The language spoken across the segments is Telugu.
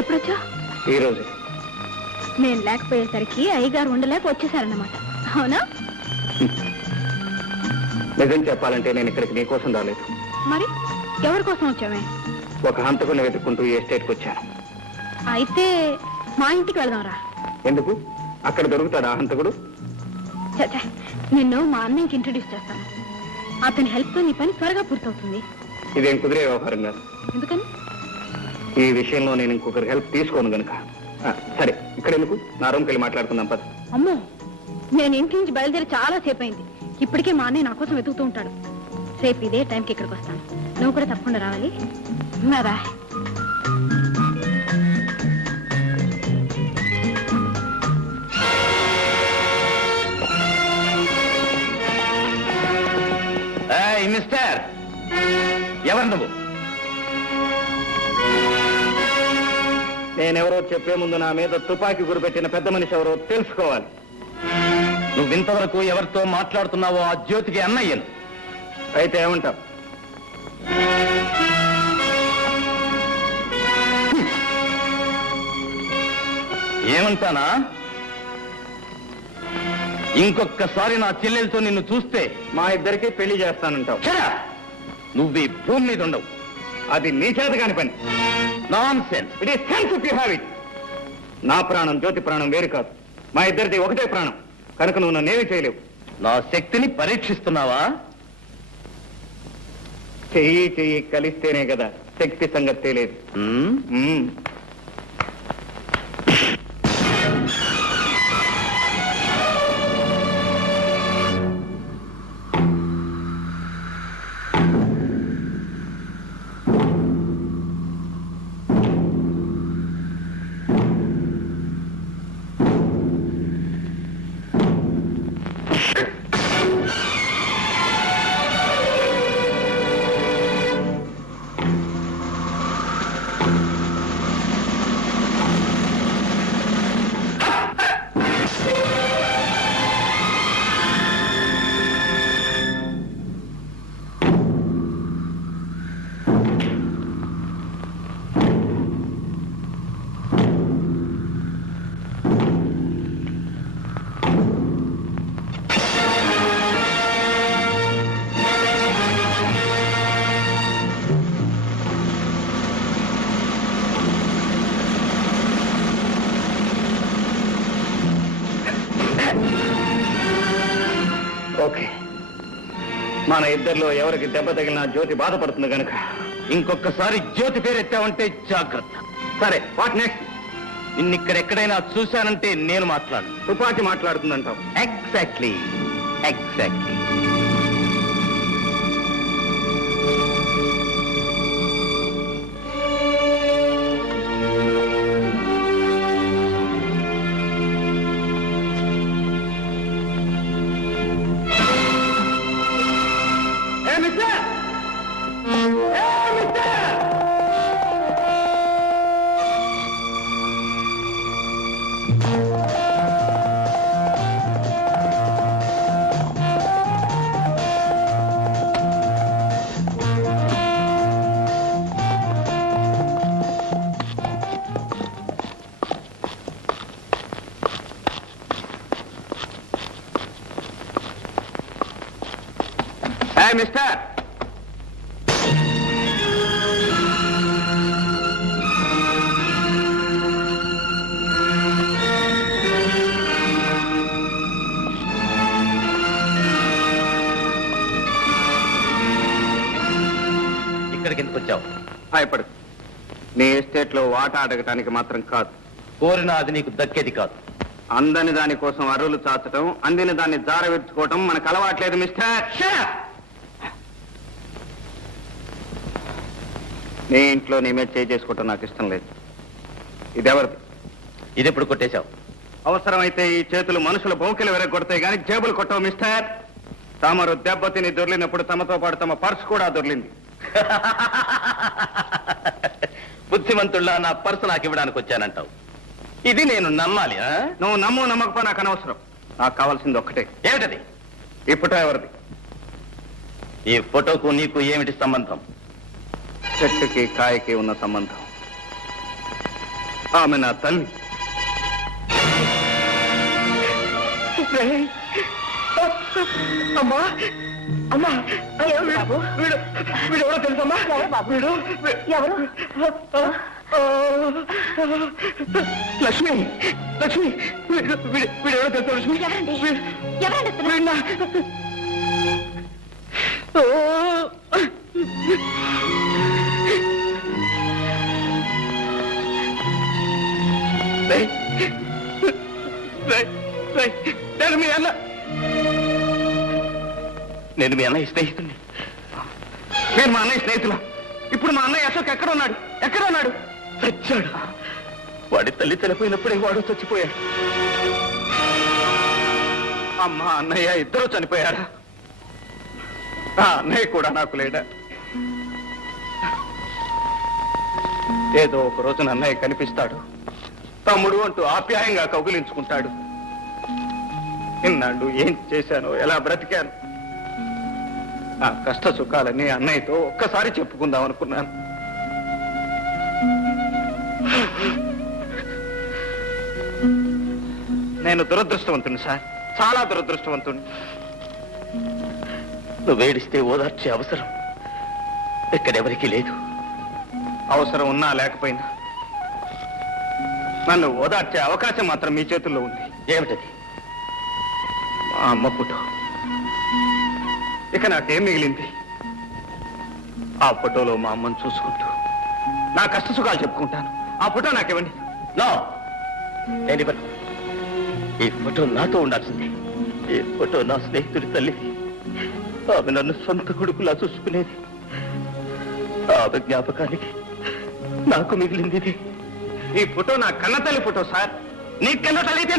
ఎప్పుడొచ్చా? ఈ రోజు. నేను లేకపోయేసరికి అయ్యగారు ఉండలేక వచ్చేసారన్నమాట, అవునా? నిజం చెప్పాలంటే నేను ఇక్కడికి నీకోసం రాలేదు. మరి ఎవరి కోసం వచ్చామే? ఒక హంతకుని వెతుక్కుంటూ ఈ ఎస్టేట్కి వచ్చాను. అయితే మా ఇంటికి వెళ్దాంరా. ఎందుకు? అక్కడ దొరుకుతాడా హంతకుడు? చచ్చా, నిన్ను మా అన్నయ్యకి ఇంట్రడ్యూస్ చేస్తాను. అతని హెల్ప్ తో నీ పని త్వరగా పూర్తవుతుంది. ఇదేం కుదిరే వ్యవహారం కాదు. ఎందుకని? ఈ విషయంలో నేను ఇంకొకరి హెల్ప్ తీసుకోను గనుక. సరే, ఇక్కడ ఎందుకు? నా రూమ్కి వెళ్ళి మాట్లాడుకుందాం పద. అమ్మో, నేను ఇంటి నుంచి బయలుదేరి చాలా సేపు అయింది. ఇప్పటికే మా అన్నయ్య నా కోసం వెతుకుతూ ఉంటాడు. రేపు ఇదే టైంకి ఇక్కడికి వస్తాను. నువ్వు కూడా తప్పకుండా రావాలి. రా. మిస్టర్, ఎవరు నువ్వు? నేనెవరో చెప్పే ముందు నా మీద తుపాకీ గురిపెట్టిన పెద్ద మనిషి ఎవరో తెలుసుకోవాలి. నువ్వు ఇంతవరకు ఎవరితో మాట్లాడుతున్నావో ఆ జ్యోతికి అన్నయ్యను. అయితే ఏమంటావు? ఏమంటానా? ఇంకొక్కసారి నా చెల్లెలతో నిన్ను చూస్తే మా ఇద్దరికి పెళ్లి చేస్తానంటావు. నువ్వు ఈ భూమి మీద ఉండవు. అది నీ చేత కాని పని. Nonsense. It is sense if you have it. నా ప్రాణం జ్యోతి ప్రాణం వేరు కాదు. మా ఇద్దరిది ఒకటే ప్రాణం. కనుక నువ్వు నన్నేమీ చేయలేవు. నా శక్తిని పరీక్షిస్తున్నావా? చెయ్యి చెయ్యి కలిస్తేనే కదా శక్తి సంగతి తెలియదు. ఓకే, మన ఇద్దరిలో ఎవరికి దెబ్బ తగిలినా జ్యోతి బాధపడుతుంది కనుక ఇంకొకసారి జ్యోతి పేరు ఎత్తావంటే జాగ్రత్త. సరే, వాట్ నెక్స్ట్? నిన్నిక్కడెక్కడైనా చూశానంటే నేను మాట్లాడు. తుపాకి మాట్లాడుతుందంటావు? Exactly, exactly. మిస్టర్, ఇక్కడికి ఎందుకు వచ్చావు? భయపడు. నీ ఎస్టేట్ లో వాటా అడగటానికి మాత్రం కాదు. కోరిన అది నీకు దక్కేది కాదు. అందని దానికోసం అరువులు చాచటం, అందిన దాన్ని జారవిడ్చుకోవటం మనకు అలవాట్లేదు మిస్టర్. నీ ఇంట్లో నీ మీద చేసుకోవటం నాకు ఇష్టం లేదు. ఇదెవరిది? ఇది ఎప్పుడు కొట్టేశావు? అవసరమైతే ఈ చేతులు మనుషుల బొంకెలు వెరగొడతాయి కానీ జేబులు కొట్టవు మిస్టర్. తమరు దెబ్బతిని దొర్లినప్పుడు తమతో పాటు తమ పర్సు కూడా దొర్లింది. బుద్ధిమంతుల్లా నా పర్సు నాకు ఇవ్వడానికి వచ్చానంటావు. ఇది నేను నమ్మాలి? నువ్వు నమ్ము నమ్మకపో నాకు అనవసరం. నాకు కావాల్సింది ఒక్కటే. ఏమిటది? ఈ ఫోటో ఎవరిది? ఈ ఫోటోకు నీకు ఏమిటి సంబంధం? చెట్టుకి కాయకి ఉన్న సంబంధం. ఆమె నా తల్లి. అమ్మా అమ్మా, వీడు ఎవరో తెలుసమ్మా? వీడు ఎవరు? లక్ష్మి, లక్ష్మి, వీడు ఎవరో తెలుసా లక్ష్మి? వీడినా? నేను మీ అన్న, నేను మీ అన్నయ్య స్నేహితుడిని. నేను మా అన్నయ్య స్నేహితులా? ఇప్పుడు మా అన్నయ్య అశోక్ ఎక్కడ ఉన్నాడు? ఎక్కడ ఉన్నాడు? చచ్చాడు. వాడి తల్లి చనిపోయినప్పుడే వాడు చచ్చిపోయాడు. అమ్మ అన్నయ్య ఇద్దరూ చనిపోయారా? ఆ అన్నయ్య కూడా నాకు లేడా? ఏదో ఒక రోజున అన్నయ్య కనిపిస్తాడు, తమ్ముడు అంటూ ఆప్యాయంగా కౌగిలించుకుంటాడు. ఇన్నాళ్ళు ఏం చేశానో, ఎలా బ్రతికాను, నా కష్ట సుఖాలని అన్నయ్యతో ఒక్కసారి చెప్పుకుందాం అనుకున్నాను. నేను దురదృష్టవంతుని సార్, చాలా దురదృష్టవంతుని. నువ్వు ఏడిస్తే ఓదార్చే అవసరం ఇక్కడెవరికీ లేదు. అవసరం ఉన్నా లేకపోయినా నన్ను ఓదార్చే అవకాశం మాత్రం మీ చేతుల్లో ఉంది. ఏమిటది? మా అమ్మ ఫోటో. ఇక నాకేం మిగిలింది? ఆ ఫోటోలో మా అమ్మను చూసుకుంటూ నా కష్ట సుఖాలు చెప్పుకుంటాను. ఆ ఫోటో నాకివ్వండి. నో, నేను ఇవ్వను. ఈ ఫోటో నాతో ఉండాల్సింది. ఈ ఫోటో నా స్నేహితుడి తల్లిది. ఆమె నన్ను సొంత కొడుకులా చూసుకునేది. ఆమె జ్ఞాపకానికి నాకు మిగిలింది ఇది. ఈ ఫోటో నా కన్న తల్లి ఫోటో సార్. నీ కన్న తల్లి అయితే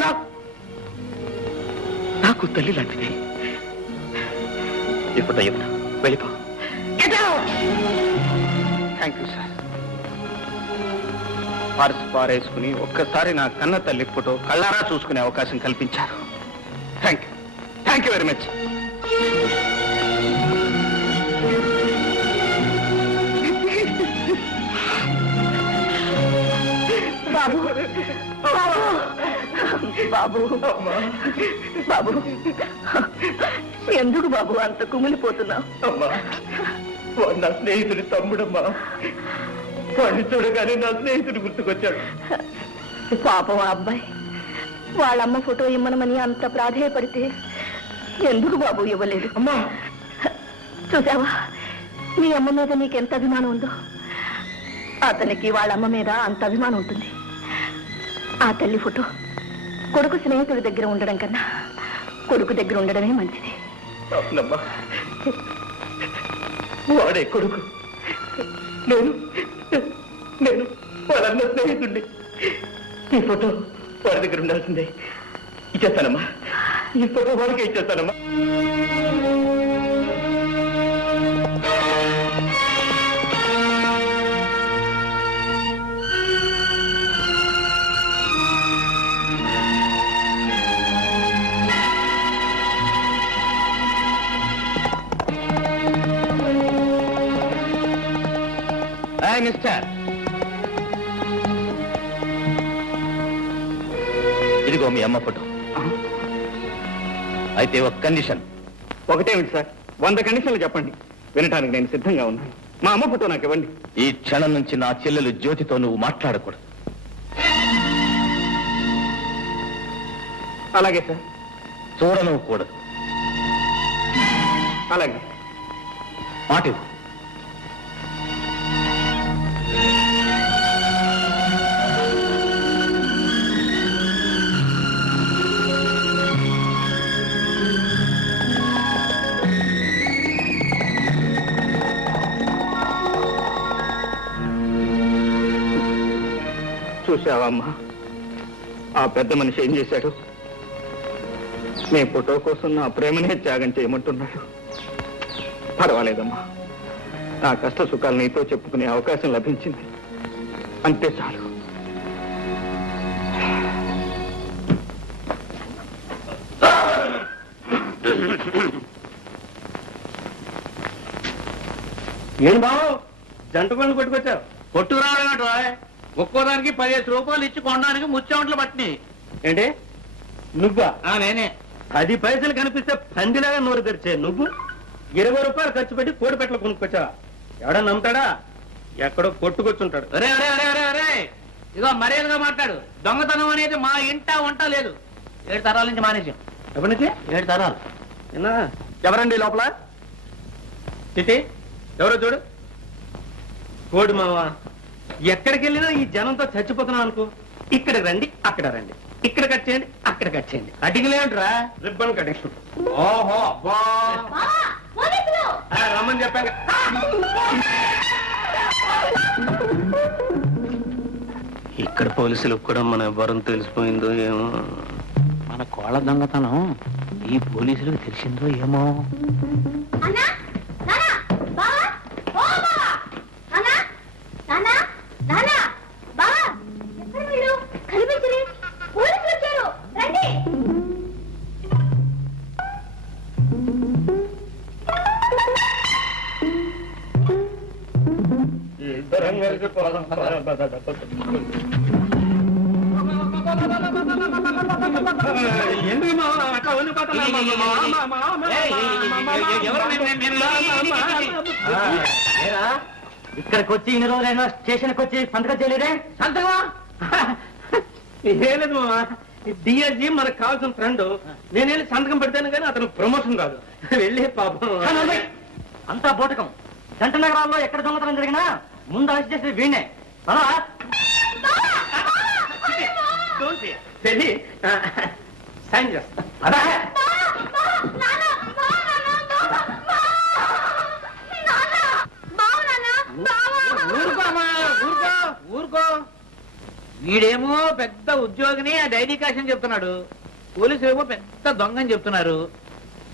నాకు తల్లి లాంటిది. ఈ ఫోటో ఇవ్వను, వెళ్ళిపో. Thank you sir. పర్సు పారేసుకుని ఒక్కసారి నా కన్న తల్లి ఫోటో కళ్ళారా చూసుకునే అవకాశం కల్పించారు. Thank you, thank you very much. బాబు, బాబు, బాబు, ఎందుకు బాబు అంత కుమిలిపోతున్నావు? అమ్మా, వాడు నా స్నేహితుడి తమ్ముడమ్మా. వాడిని చూడగానే నా స్నేహితుడు గుర్తుకొచ్చాడు. పాపం ఆ అబ్బాయి వాళ్ళమ్మ ఫోటో ఇమ్మనమని అంత ప్రాధేయపడితే ఎందుకు బాబు ఇవ్వలేదు? అమ్మా, చూసావా మీ అమ్మ మీద నీకెంత అభిమానం ఉందో? అతనికి వాళ్ళమ్మ మీద అంత అభిమానం ఉంటుంది. ఆ తల్లి ఫోటో కొడుకు స్నేహితుడి దగ్గర ఉండడం కన్నా కొడుకు దగ్గర ఉండడమే మంచిది. అవునమ్మా, వాడే కొడుకు. నేను వాళ్ళన్న స్నేహితుడిని. ఈ ఫోటో వాడి దగ్గర ఉండాల్సిందే. ఇచ్చేస్తానమ్మా, ఈ ఫోటో వాడికే ఇచ్చేస్తానమ్మా. మిస్టర్, ఇదిగో మీ అమ్మ ఫోటో. అయితే ఒక కండిషన్. ఒకటేమిటి సార్? 100 కండిషన్లు చెప్పండి, వినటానికి నేను సిద్ధంగా ఉన్నాను. మా అమ్మ ఫోటో నాకు ఇవ్వండి. ఈ క్షణం నుంచి నా చెల్లెలు జ్యోతితో నువ్వు మాట్లాడకూడదు. అలాగే సార్. చూడను కూడదు. అలాగే. మాట ఇవ్వు. చూసావమ్మా, ఆ పెద్ద మనిషి ఏం చేశాడు? నీ ఫోటో కోసం నా ప్రేమనే త్యాగం చేయమంటున్నాడు. పర్వాలేదమ్మా, నా కష్ట సుఖాలు నీతో చెప్పుకునే అవకాశం లభించింది, అంతే చాలు. ఏం బావు జంట పనులు కొట్టుకొచ్చావు? కొట్టుకు రావడం ఒక్కోదానికి 15 రూపాయలు ఇచ్చి కొనడానికి ముచ్చాంట్లు పట్టినాయి. ఏంటి నువ్వా? నేనే. 10 పైసలు కనిపిస్తే పందిలాగా నోరు తెరిచే నువ్వు 20 రూపాయలు ఖర్చు పెట్టి కోడి పెట్టలు కొనుక్కొచ్చా. ఎవడా నమ్ముతాడా? ఎక్కడో కొట్టుకొచ్చుంటాడు. అరే అరే అరే అరే అరే ఇగో మర్యాదగా మాట్లాడు. దొంగతనం అనేది మా ఇంట వంట లేదు. 7 తరాల నుంచి మానేసాం. ఎప్పటి నుంచి? 7 తరాలు. ఎవరండి లోపల? చిటి ఎవరో చూడు. కోడి మావా, ఎక్కడికి వెళ్ళినా ఈ జనంతో చచ్చిపోతున్నాం అనుకో. ఇక్కడ రండి, అక్కడ రండి, ఇక్కడ కట్ చేయండి, అక్కడ కట్ చేయండి. కటింగ్లేంట్రా? Ribbon cutting. ఓహో అబ్బా, రమ్మని చెప్పాను. ఇక్కడ పోలీసులకు కూడా మన ఎవరం తెలిసిపోయిందో ఏమో. మన కోళ్ళ దొంగతనం ఈ పోలీసులకు తెలిసిందో ఏమో. ఎందుకు మావా అట్లా ఇక్కడికి వచ్చి ఇన్ని రోజులైనా స్టేషన్కి వచ్చి సంతకం చేయలేదే? సంతకమా? లేదు మావా, డిఎస్జీ మనకు కావాల్సిన ఫ్రెండ్. నేను వెళ్ళి సంతకం పెడతాను కానీ అతను ప్రమోషన్ కాదు. వెళ్ళి పాపం. అంతా బోటకం. జంట నగరాల్లో ఎక్కడ దొంగతనం జరిగినా ముందు అరెస్ట్ చేసేది వీణ్ణే. వెళ్ళి సైన్ చేస్తా. అదే ఊరుకో. వీడేమో పెద్ద ఉద్యోగిని ఆ డైరీ కాషన్ చెప్తున్నాడు. పోలీసులు ఏమో పెద్ద దొంగ అని చెప్తున్నారు.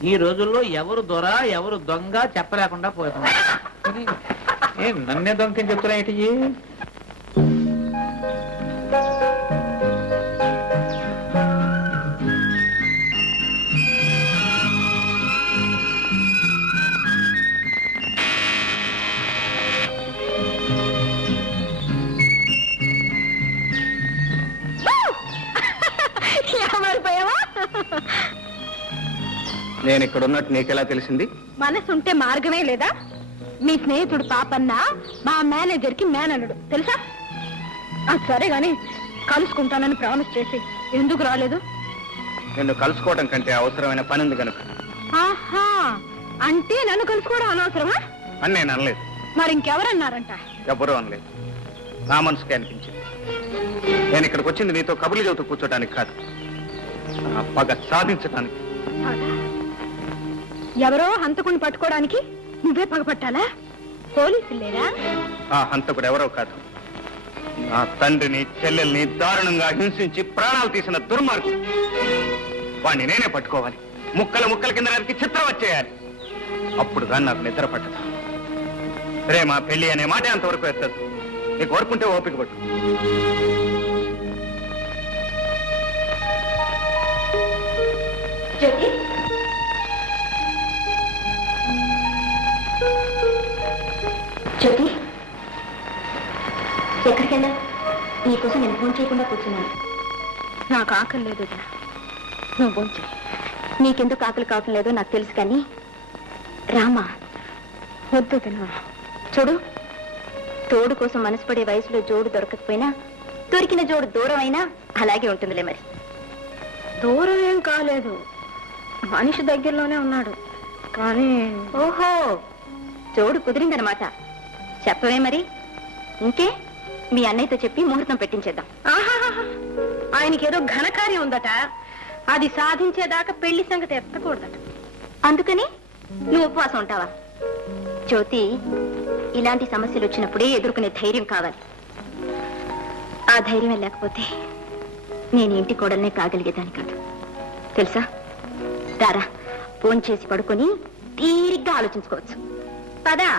ఈ రోజుల్లో ఎవరు దొర ఎవరు దొంగ చెప్పలేకుండా పోతున్నారు. నన్నే దొంగ అని చెప్తున్నా ఏంటి? నేను ఇక్కడ ఉన్నట్టు నీకెలా తెలిసింది? మనసుంటే మార్గమే లేదా? మీ స్నేహితుడు పాపన్న మా మేనేజర్ కి మేనల్లుడు తెలుసా? సరే గాని కలుసుకుంటానని ప్రామిస్ చేసి ఎందుకు రాలేదు? నిన్ను కలుసుకోవడం కంటే అవసరమైన పని ఉంది కనుక. ఆహా, అంటే నన్ను కలుసుకోవడం అనవసరమా అని నేను అనలేదు. మరి ఇంకెవరన్నారంట? ఎవరూ అనలేదు. నా మనసుకే అనిపించింది. నేను ఇక్కడికి వచ్చింది నీతో కబుర్లు చెబుతూ కూర్చోడానికి కాదు, నా పగ సాధించడానికి. ఎవరో హంతకుని పట్టుకోవడానికి నువ్వే పగపట్టాలా? పోలీసులు లేరా? ఆ హంతకుడు ఎవరో కాదు, నా తండ్రిని చెల్లెల్ని దారుణంగా హింసించి ప్రాణాలు తీసిన దుర్మార్గుడు. వాణ్ణి నేనే పట్టుకోవాలి, ముక్కల ముక్కల కింద నరికి చిత్రం వచ్చేయాలి. అప్పుడు కానీ నాకు నిద్ర పట్టదు. ప్రేమ పెళ్లి అనే మాట అంతవరకు ఎత్తదు. నీకు కోరుకుంటే ఓపిక పట్టు. జ్యోతి, ఎక్కడికి వెళ్ళా? నీకోసం నేను ఫోన్ చేయకుండా కూర్చున్నాను. నాకు ఆకలి లేదు, నువ్వు ఫోన్ చేయి. నీకెందుకు ఆకలి కావటం లేదో నాకు తెలుసు కానీ రామా వద్దు తిన్నా. చూడు, తోడు కోసం మనసు పడే వయసులో జోడు దొరకకపోయినా దొరికిన జోడు దూరం అయినా అలాగే ఉంటుందిలే. మరి దూరం ఏం కాలేదు, మనిషి దగ్గరలోనే ఉన్నాడు కానీ. ఓహో, జోడు కుదిరిందనమాట. చెప్పవే మరి. ఇంకే మీ అన్నయ్యతో చెప్పి ముహూర్తం పెట్టించేద్దాం. ఆయనకేదో ఘనకార్యం ఉందట, అది సాధించేదాకా పెళ్లి సంగతి ఎత్తకూడదట. అందుకని నువ్వు ఉపవాసం ఉంటావా? జ్యోతి, ఇలాంటి సమస్యలు వచ్చినప్పుడే ఎదుర్కొనే ధైర్యం కావాలి. ఆ ధైర్యం లేకపోతే నేను ఇంటి కోడల్నే కాగలిగేదాన్ని కాదు తెలుసా. రారా, ఫోన్ చేసి పడుకొని తీరిగ్గా ఆలోచించుకోవచ్చు. పదా.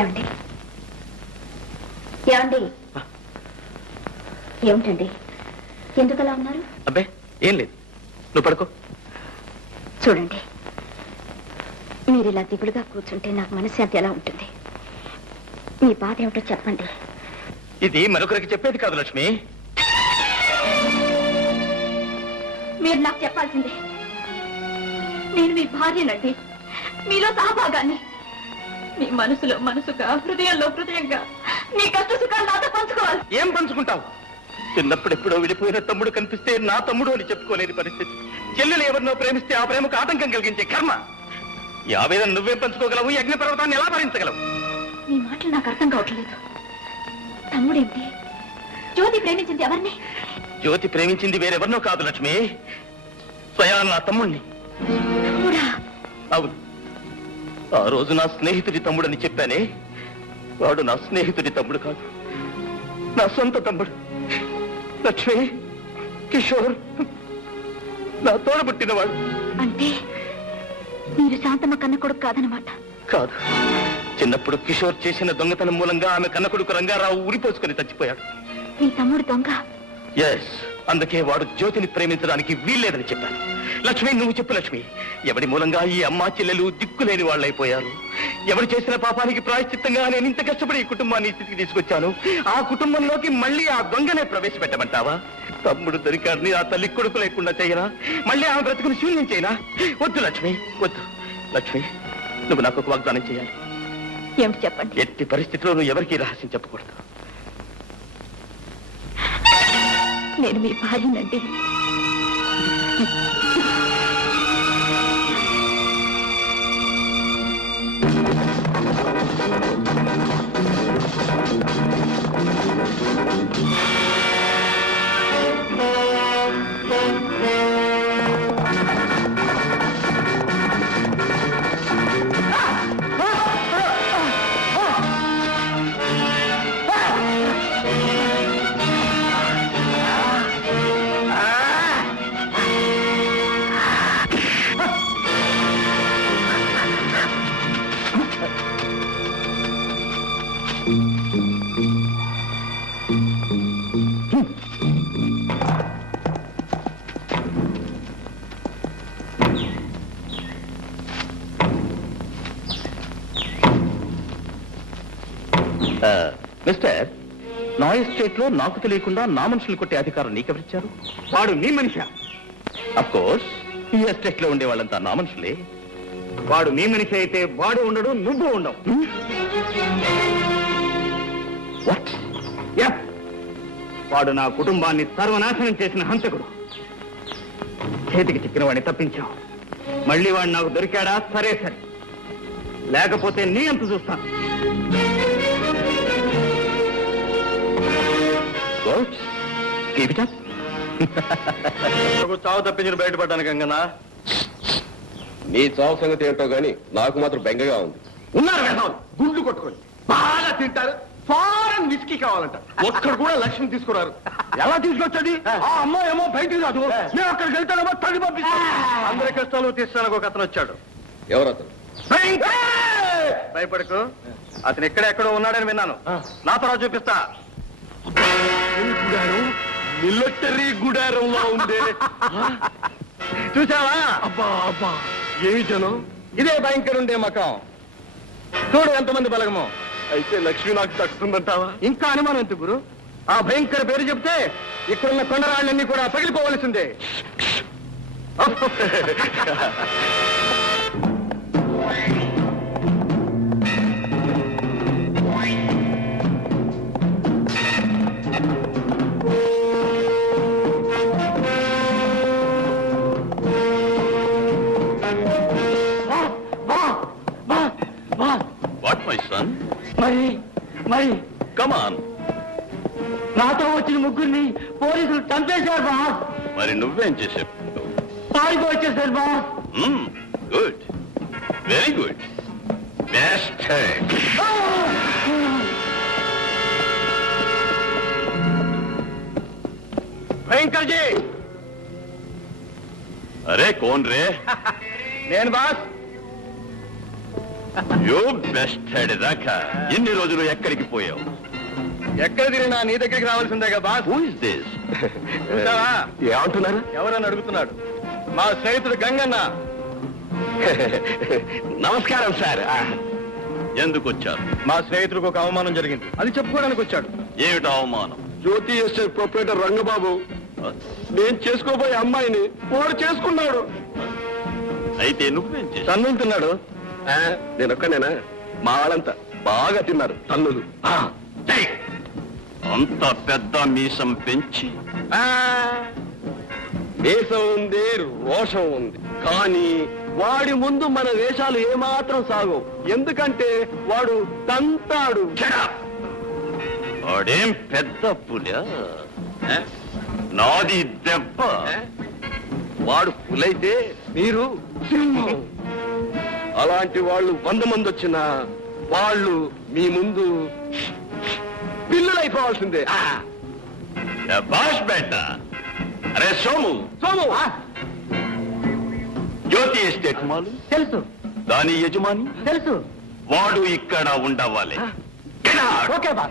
ఏమండి ఏమండి? ఏమిటండి ఎందుకలా ఉన్నారు? అబ్బే ఏం లేదు, నువ్వు పడుకో. చూడండి, మీరు ఇలా దిగులుగా కూర్చుంటే నాకు మనశ్శాంతి ఎలా ఉంటుంది? మీ బాధ ఏమిటో చెప్పండి. ఇది మరొకరికి చెప్పేది కాదు లక్ష్మి. మీరు నాకు చెప్పాల్సిందే. నేను మీ భార్యనండి, మీలో సహభాగాన్ని. మీ మనసులో మనసుగా, హృదయంలో హృదయంగా మీ కష్ట సుఖాలు నాతో పంచుకోవాలి. ఏం పంచుకుంటావు? చిన్నప్పుడెప్పుడో విడిపోయిన తమ్ముడు కనిపిస్తే నా తమ్ముడు అని చెప్పుకోలేని పరిస్థితి. చెల్లెలు ఎవరినో ప్రేమిస్తే ఆ ప్రేమకు ఆటంకం కలిగించే కర్మ. ఈ ఆవేదన నువ్వేం పంచుకోగలవు? ఈ అగ్ని పర్వతాన్ని ఎలా భరించగలవు? మీ మాటలు నాకు అర్థం కావట్లేదు. తమ్ముడేంటి? జ్యోతి ప్రేమించింది ఎవరిని? జ్యోతి ప్రేమించింది వేరెవరినో కాదు లక్ష్మి, స్వయాన నా తమ్ముణ్ణి. తమ్ముడా? అవును, ఆ రోజు నా స్నేహితుడి తమ్ముడని చెప్పానే, వాడు నా స్నేహితుడి తమ్ముడు కాదు, నా సొంత తమ్ముడు. లక్ష్మి, కిషోర్ నా తోడబుట్టినవాడు. అంటే మీరు శాంతమ్మ కన్న కొడుకు కాదనమాట? కాదు, చిన్నప్పుడు కిషోర్ చేసిన దొంగతనం మూలంగా ఆమె కన్న కొడుకు రంగారావు ఉరిపోసుకుని చచ్చిపోయాడు. మీ తమ్ముడు దొంగ? ఎస్, అందుకే వాడు జ్యోతిని ప్రేమించడానికి వీల్లేదని చెప్పాను. లక్ష్మి, నువ్వు చెప్పు లక్ష్మి, ఎవడి మూలంగా ఈ అమ్మా చెల్లెలు దిక్కులేని వాళ్ళైపోయారు? ఎవరు చేసిన పాపానికి ప్రాయశ్చిత్తంగా నేను ఇంత కష్టపడి ఈ కుటుంబాన్ని స్థితికి తీసుకొచ్చాను. ఆ కుటుంబంలోకి మళ్ళీ ఆ దొంగనే ప్రవేశపెట్టమంటావా? తమ్ముడు దొరికాడిని ఆ తల్లి కొడుకు లేకుండా చేయనా? మళ్ళీ ఆమె బ్రతుకుని శూన్యం చేయనా? వద్దు లక్ష్మి, వద్దు. లక్ష్మి, నువ్వు నాకు ఒక వాగ్దానం చేయాలి. ఏమిటి చెప్పండి. ఎట్టి పరిస్థితిలో నువ్వు ఎవరికీ రహస్యం చెప్పకూడదు. నేను మీ భార్యనండి. మిస్టర్, నా ఎస్టేట్ లో నాకు తెలియకుండా నా మనుషులు కొట్టే అధికారం నీకెవరిచ్చారు? వాడు నీ మనిషి. అఫ్ కోర్స్, ఈ ఎస్టేట్ లో ఉండే వాళ్ళంతా నా మనుషులే. వాడు నీ మనిషి అయితే వాడు ఉండడు, నువ్వు ఉండవు. వాట్? వాడు నా కుటుంబాన్ని సర్వనాశనం చేసిన హంతకుడు. చేతికి చిక్కిన వాడిని తప్పించావు. మళ్ళీ వాడు నాకు దొరికాడా? సరే సరే, లేకపోతే నీ అంత చూస్తాను. చావు తప్పించిన బయటపడ్డాను గంగనా. నీ చావు సంగతి ఏంటో గాని నాకు మాత్రం బెంగగా ఉంది. ఉన్నారు వేసాలు, గుండ్లు కొట్టుకొని బాగా తింటారు. ఫారెన్ విస్కీ కావాలంట. ఒక్కడు కూడా లక్ష్మి తీసుకున్నారు. ఎలా తీసుకొచ్చండి? ఆ అమ్మాయి ఏమో బయటికి రాదు, మేము అక్కడికి వెళ్తానేమో తల్లి పంపిస్తాం. అందరి కష్టాలు తీస్తానికి ఒక అతను వచ్చాడు. ఎవరతను? భయపడకు, అతను ఎక్కడెక్కడో ఉన్నాడని విన్నాను. నా తర్వాత చూపిస్తా. మిలిటరీ గుడారంలో ఉంది, చూసావా? అబ్బా అబ్బా, ఏమి జనం! ఇదే భయంకర ఉండే మకం. చూడు ఎంతమంది బలగమో. అయితే లక్ష్మి నాకు దక్కుతుందంటావా? ఇంకా అనుమానం ఎంత గురు? ఆ భయంకర పేరు చెప్తే ఇక్కడున్న కొండరాళ్ళన్నీ కూడా పగిలిపోవలసిందే. What my son? మరి కమ్ ఆన్. నాతో వచ్చిన ముగ్గురిని పోలీసులు చంపేశారు బాస్. మరి నువ్వేం చేసావు? పారిపో వచ్చేసారు boss. Good, very good, best. భయంకర్ జీ. అరే కోన్ రే? నేను బాస్. యూ బెస్ట్ హెడ్ దాకా ఎన్ని రోజులు ఎక్కడికి పోయావు? ఎక్కడ తిరిగినా నీ దగ్గరికి రావాల్సిందేగా బాస్. Who is this? చూసావా? ఏమంటున్నారు? ఎవరని అడుగుతున్నాడు. మా స్నేహితుడు గంగన్న. నమస్కారం సార్. ఎందుకు వచ్చారు? మా స్నేహితుడికి ఒక అవమానం జరిగింది, అది చెప్పుకోవడానికి వచ్చాడు. ఏమిటి అవమానం? జ్యోతి ఎస్టేట్ ప్రొపరేటర్ రంగబాబు నేను చేసుకోబోయే అమ్మాయిని వాడు చేసుకున్నాడు. అయితే నువ్వేం చేశావు? తన్నుతున్నాడు. నేను ఒక్కనేనా? మా వాళ్ళంతా బాగా తిన్నారు తన్నులు. అంత పెద్ద మీసం పెంచి దేశం ఉంది, రోషం ఉంది, కానీ వాడి ముందు మన వేషాలు ఏమాత్రం సాగవు. ఎందుకంటే వాడు తంతాడు. వాడేం పెద్ద పులా? నాది దెబ్బ. వాడు పులైతే మీరు సింహం. అలాంటి వాళ్ళు 100 మంది వచ్చినా వాళ్ళు మీ ముందు పిల్లలైపోవాల్సిందే. బాష్ బేట. అరే సోము, సోము జ్యోతి ఎస్టేట్ మాలు తెలుసు దాని యజమాని తెలుసు. వాడు ఇక్కడ ఉండవాలి. Okay boss.